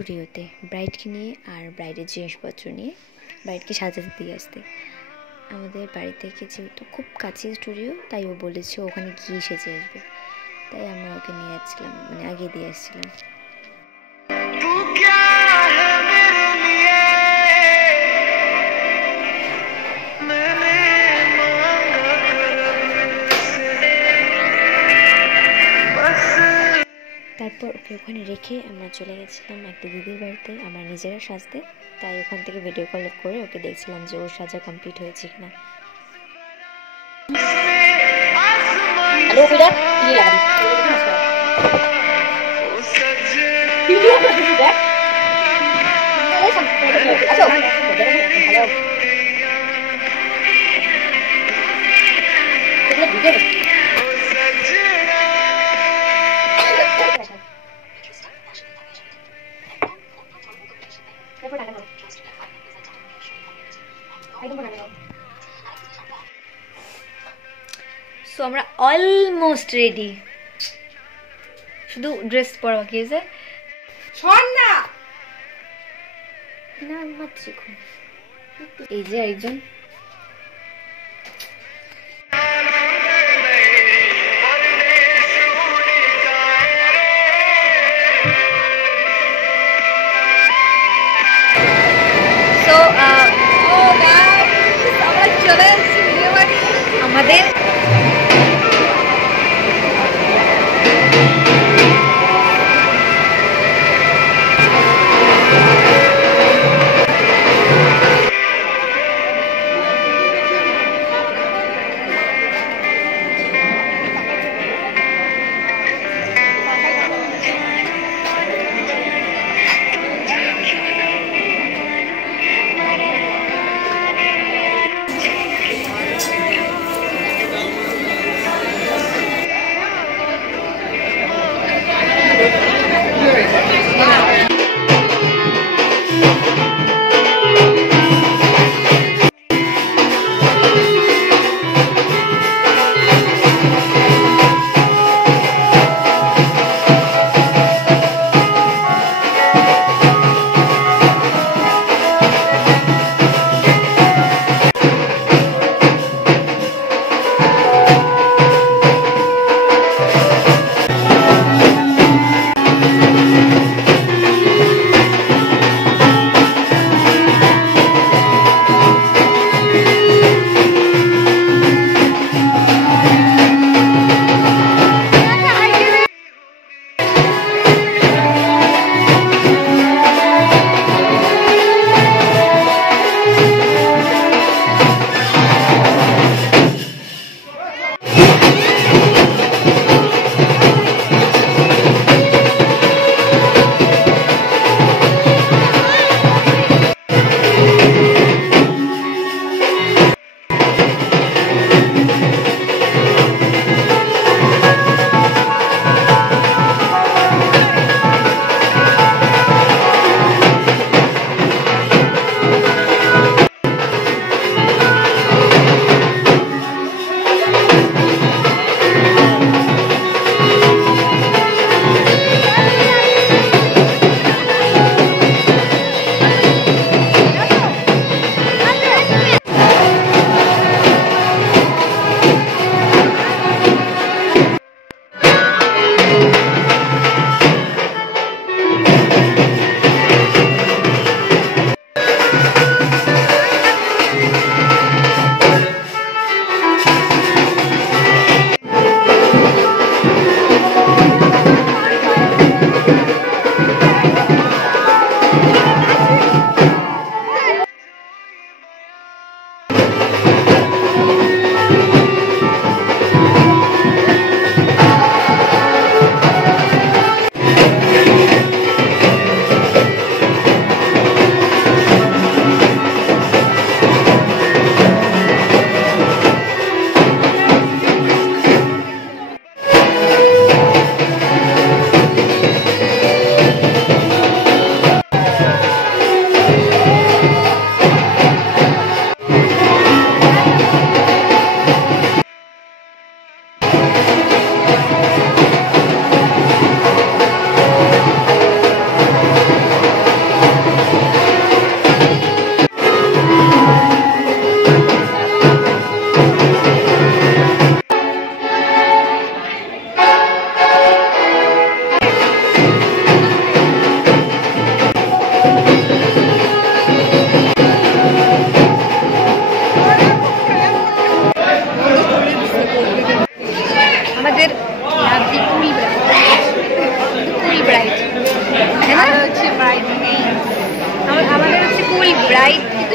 স্টুডিওতে ব্রাইডকে নিয়ে আর ব্রাইডের জিনিসপত্র নিয়ে ব্রাইডকে সাজাতে দিয়ে আসতে। আমাদের বাড়ি থেকে যেহেতু খুব কাছে স্টুডিও, তাই ও বলেছে ওখানে গিয়ে সেজে আসবে, তাই আমরা ওকে নিয়ে যাচ্ছিলাম, মানে আগে দিয়ে আসছিলাম। তারপর ওকে ওখানে রেখে আমরা চলে গেছিলাম একটা দিদির বাড়িতে আমরা নিজেরা সাজতে। তাই ওখান থেকে ভিডিও কল করে ওকে দেখছিলাম যে ওর সাজা কমপ্লিট হয়েছে কিনা। সো আমরা অলমোস্ট রেডি, শুধু ড্রেস পরা বাকি আছে। এই যে একজন আমাদের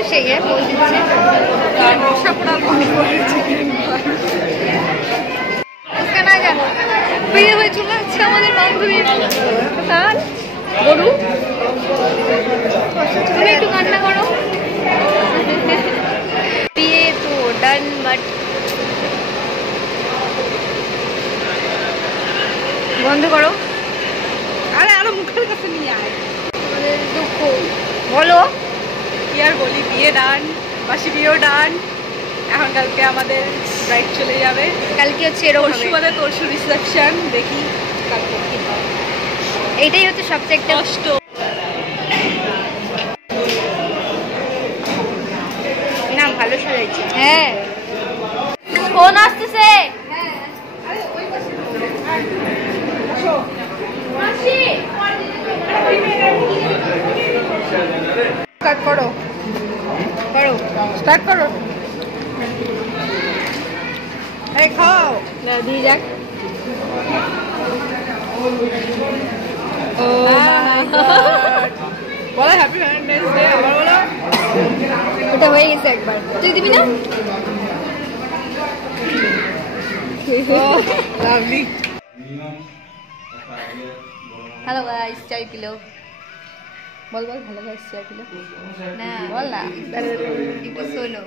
সেই পৌঁছে বিয়ে হয়ে চলে যাচ্ছে আমাদের বান্ধবী। বলু তুমি একটু কান্না করো। বিয়ে তো ডান, বাট বন্ধ করো। আরে আরো মুখের কাছে নিয়ে আয়। আমাদের দুঃখ বলো কি আর বলি, বিয়ে ডান, বাসি বিয়েও ডান। এখন কালকে আমাদের ব্রাইড চলে যাবে। কালকে হচ্ছে এরকম পরশু আমাদের তরশু রিসেপশন। দেখি কালকে কি হয়। এইটাই হচ্ছে সবচেয়ে একটা কষ্ট। না ভালো সাজাইছে। হ্যাঁ ফোন আসতেছে। স্টার্ট করো করো স্টার্ট করো। এই খাও দিয়ে যাক। ও বলো হ্যাপি ভ্যালেন্টাইন্স ডে। আবার বলো। ওটা হয়ে গেছে একবার, তুই দিবি না? লাভলি। হ্যালো গাইস, চাই পিলো। বল বল ভালো গাইস চাই পিলো না বল না। একটু শোনো,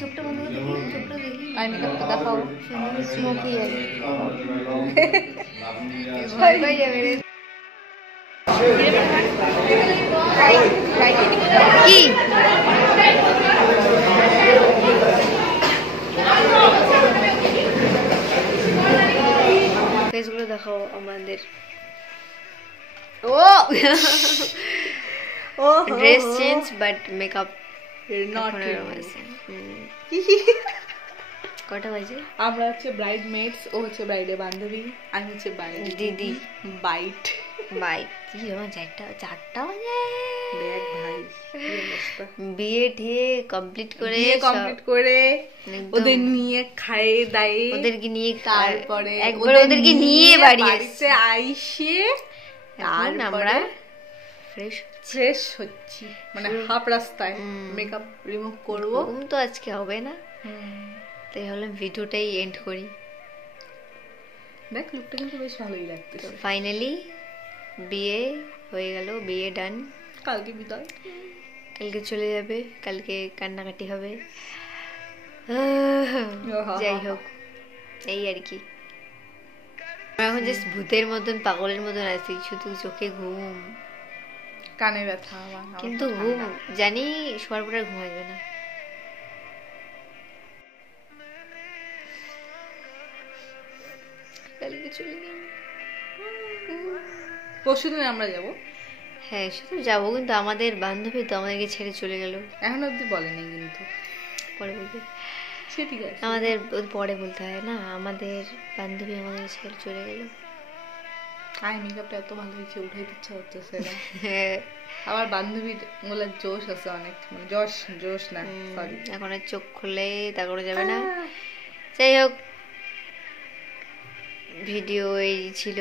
চোখটা বন্ধ করে দেখি, চোখটা দেখি। আই মেকআপটা দেখাও। সুন্দর স্মোকি আছে। ভয় পাই যাবে রে। কি ফেসগুলো দেখাও আমাদের। ও ও dress change but makeup not কটা বাজে? আমরা হচ্ছে ব্রাইড মেটস, ও হচ্ছে ব্রাইডের বান্ধবী, আমি হচ্ছে দিদি। বাইট বাই কি আমার চারটা বাজে। দেখ ভাই বিয়ে ঠিয়ে কমপ্লিট করে ওদের নিয়ে খাইয়ে দায়ে ওদেরকে নিয়ে তারপরে একবার ওদেরকে নিয়ে বাড়িতে আইসে তারপর আমরা ফ্রেশ হচ্ছি, মানে হাফ রাস্তায় মেকআপ রিমুভ করবো। ঘুম তো আজকে হবে না, তাই ভাবলাম ভিডিওটাই এন্ড করি। দেখ লুকটা কিন্তু বেশ ভালোই লাগতেছে। ফাইনালি বিয়ে হয়ে গেল, বিয়ে ডান। কালকে বিদায়, কালকে চলে যাবে, কালকে কান্নাকাটি হবে। যাই হোক এই আর কি। এখন জাস্ট ভূতের মতন পাগলের মতন আছি, শুধু চোখে ঘুম, কানে ব্যথা। কিন্তু ঘুম জানি শোয়ার পরে ঘুম আসবে না। কালকে চলে যাবো, পরশুদিন আমরা যাবো। হ্যাঁ সে তো যাবো, কিন্তু আমাদের বান্ধবী তো আমাদেরকে ছেড়ে চলে গেল। এখন অব্দি বলেনি, কিন্তু পরে বলবে। সে ঠিক আছে, আমাদের পরে বলতে হয় না, আমাদের বান্ধবী আমাদের ছেড়ে চলে গেল। আই মেকআপটা এত ভালো হয়েছে, উঠে ইচ্ছা হচ্ছে না। হ্যাঁ আমার বান্ধবীর বলে জোশ আছে অনেক, মানে জোশ না সরি, এখন আর চোখ খুললে তা করে যাবে না। যাই হোক ভিডিও এই ছিল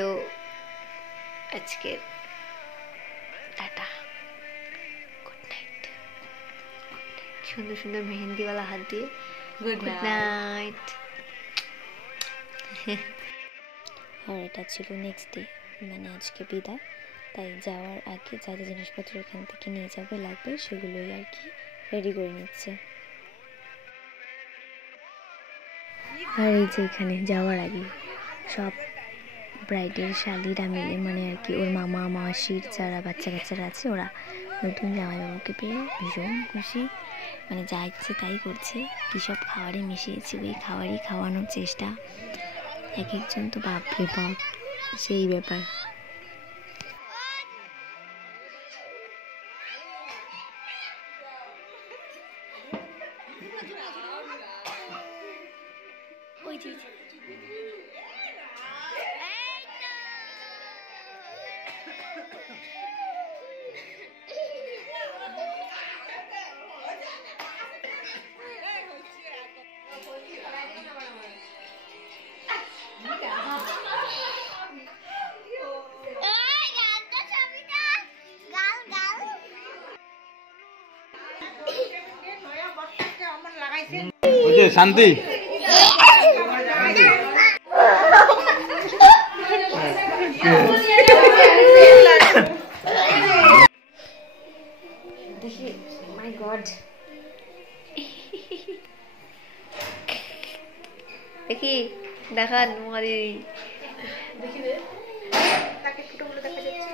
আজকের। Tata, good night. সুন্দর সুন্দর মেহেন্দিওয়ালা হাত দিয়ে গুড নাইট। আর এটা ছিল নেক্সট ডে, মানে আজকে বিদায়। তাই যাওয়ার আগে যা যা জিনিসপত্র এখান থেকে নিয়ে যাবে লাগবে সেগুলোই আর কি রেডি করে নিচ্ছে। আর এই যে এখানে যাওয়ার আগে সব ব্রাইডের শালিরা মিলে, মানে আর কি ওর মামা মাসির যারা বাচ্চা কাচ্চারা আছে, ওরা নতুন জামাইবাবুকে পেয়ে ভীষণ খুশি, মানে যা ইচ্ছে তাই করছে। কী সব খাবারে মিশিয়েছে, ওই খাবারই খাওয়ানোর চেষ্টা। এক একজন তো বাপরে বাপ, সেই ব্যাপার। শান্তি দেখি মাই গড দেখি দেখান মারি দেখি রে তাকে ফুটোগুলো দেখা যাচ্ছে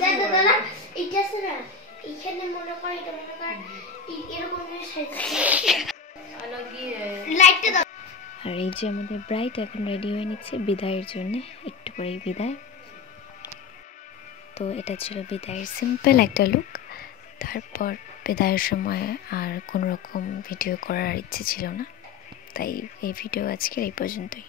দাদা দাদা এটা আছে না এখানে মনে করে এটা মনে করে এরকম লাইটটা দাও। আর এই যে আমাদের ব্রাইট এখন রেডি হয়ে নিচ্ছে বিদায়ের জন্য, একটু পরেই বিদায়। তো এটা ছিল বিদায়ের সিম্পল একটা লুক। তারপর বিদায়ের সময় আর কোনো রকম ভিডিও করার ইচ্ছে ছিল না, তাই এই ভিডিও আজকের এই পর্যন্তই।